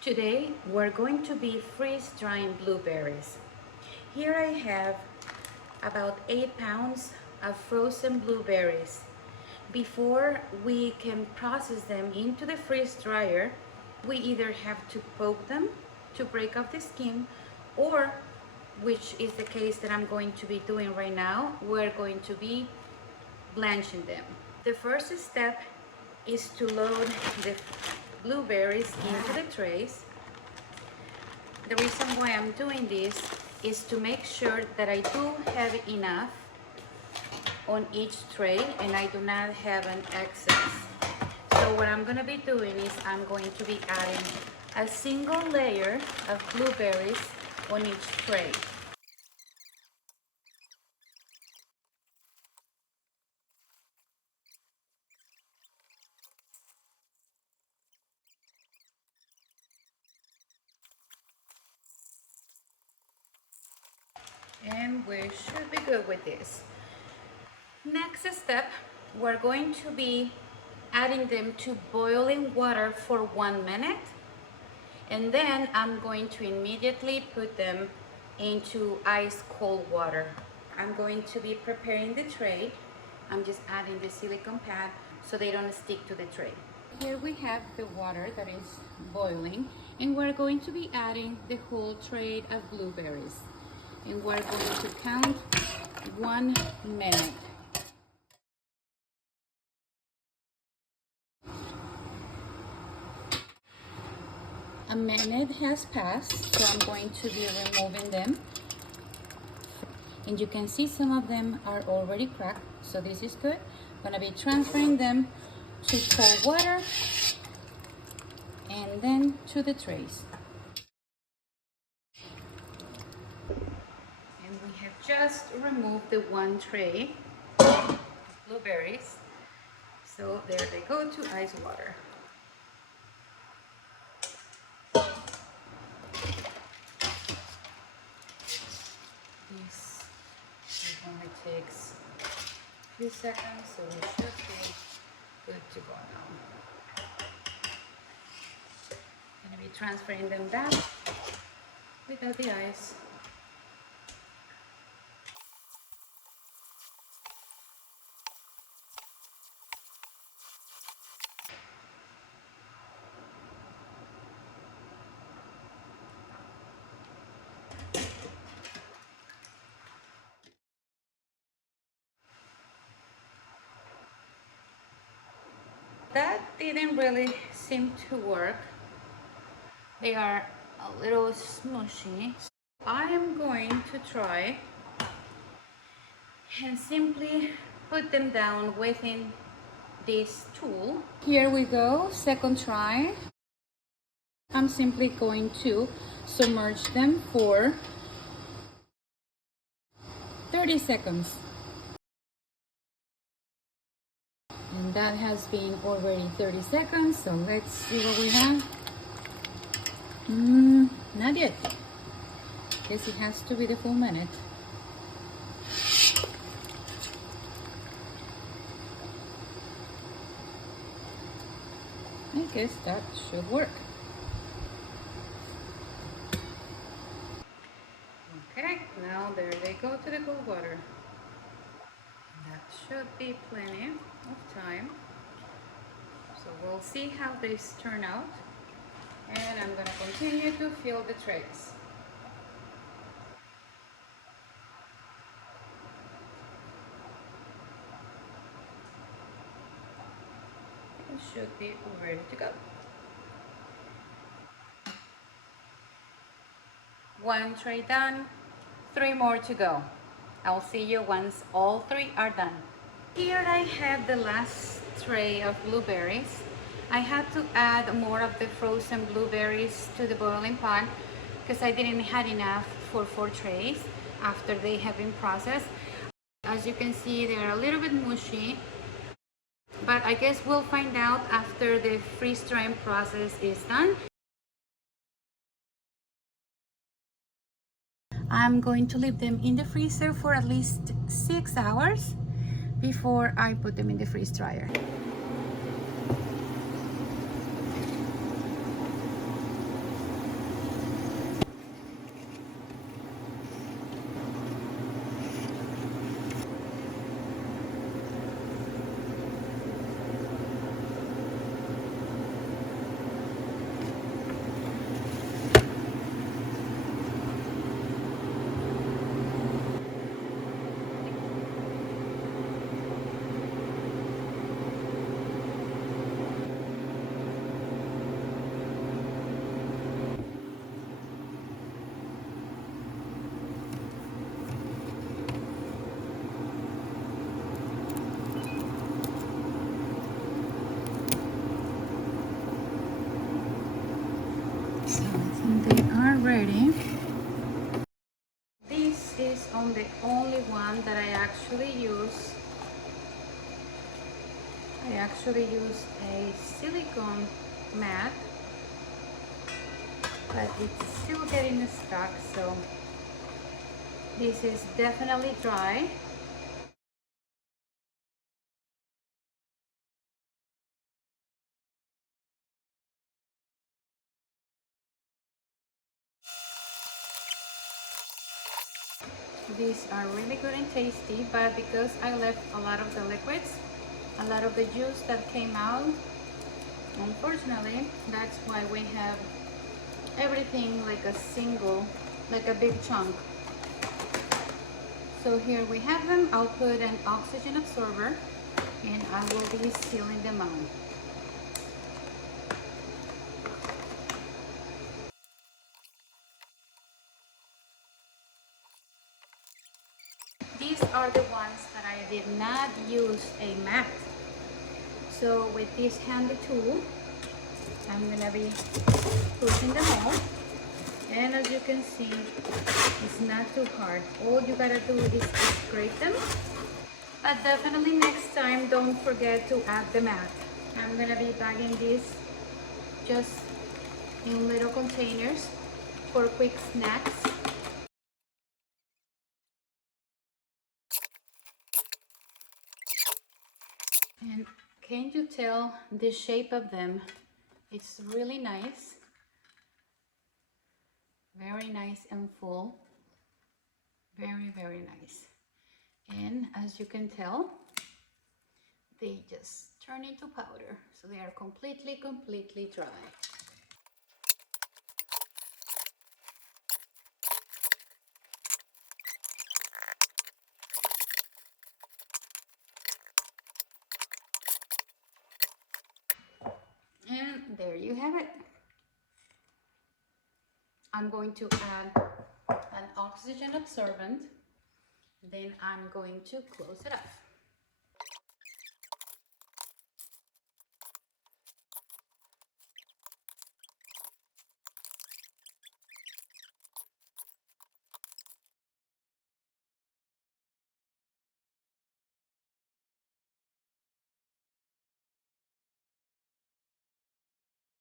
Today we're going to be freeze drying blueberries. Here I have about 8 pounds of frozen blueberries. Before we can process them into the freeze dryer, we either have to poke them to break off the skin, or, which is the case that I'm going to be doing right now, we're going to be blanching them. The first step is to load the blueberries into the trays. The reason why I'm doing this is to make sure that I do have enough on each tray and I do not have an excess. So what I'm going to be doing is I'm going to be adding a single layer of blueberries on each tray. And we should be good with this. Next step, we're going to be adding them to boiling water for 1 minute, and then I'm going to immediately put them into ice cold water. I'm going to be preparing the tray. I'm just adding the silicone pad so they don't stick to the tray. Here we have the water that is boiling, and we're going to be adding the whole tray of blueberries, and we're going to count 1 minute. A minute has passed, so I'm going to be removing them. And you can see some of them are already cracked, so this is good. I'm gonna be transferring them to cold water and then to the trays. And we have just removed the one tray of blueberries. So there they go to ice water. This only takes a few seconds, so we should be good to go now. I'm going to be transferring them down without the ice. That didn't really seem to work. They are a little smushy. I am going to try and simply put them down within this tool. Here we go, second try. I'm simply going to submerge them for 30 seconds. And that has been already 30 seconds, so let's see what we have. Not yet. Guess it has to be the full minute. I guess that should work. Okay, now there they go to the cold water. That should be plenty of time. So we'll see how these turn out. And I'm going to continue to fill the trays. It should be ready to go. One tray done, 3 more to go. I'll see you once all 3 are done. Here I have the last tray of blueberries. I had to add more of the frozen blueberries to the boiling pot because I didn't have enough for 4 trays after they have been processed. As you can see, they're a little bit mushy, but I guess we'll find out after the freeze drying process is done. I'm going to leave them in the freezer for at least 6 hours before I put them in the freeze dryer. 6 They are ready. This is on the only one that I actually use. I actually use a silicone mat, but it's still getting stuck, so this is definitely dry. These are really good and tasty, but because I left a lot of the liquids, a lot of the juice that came out, unfortunately, that's why we have everything like a single, like a big chunk. So here we have them. I'll put an oxygen absorber and I will be sealing them out. These are the ones that I did not use a mat. So with this handy tool, I'm gonna be pushing them all. And as you can see, it's not too hard. All you gotta do is scrape them. But definitely next time, don't forget to add the mat. I'm gonna be bagging these just in little containers for quick snacks. And can you tell the shape of them? It's really nice. Very nice and full. Very, very nice. And as you can tell, they just turn into powder. So they are completely dry. And there you have it. I'm going to add an oxygen absorbent. Then I'm going to close it off.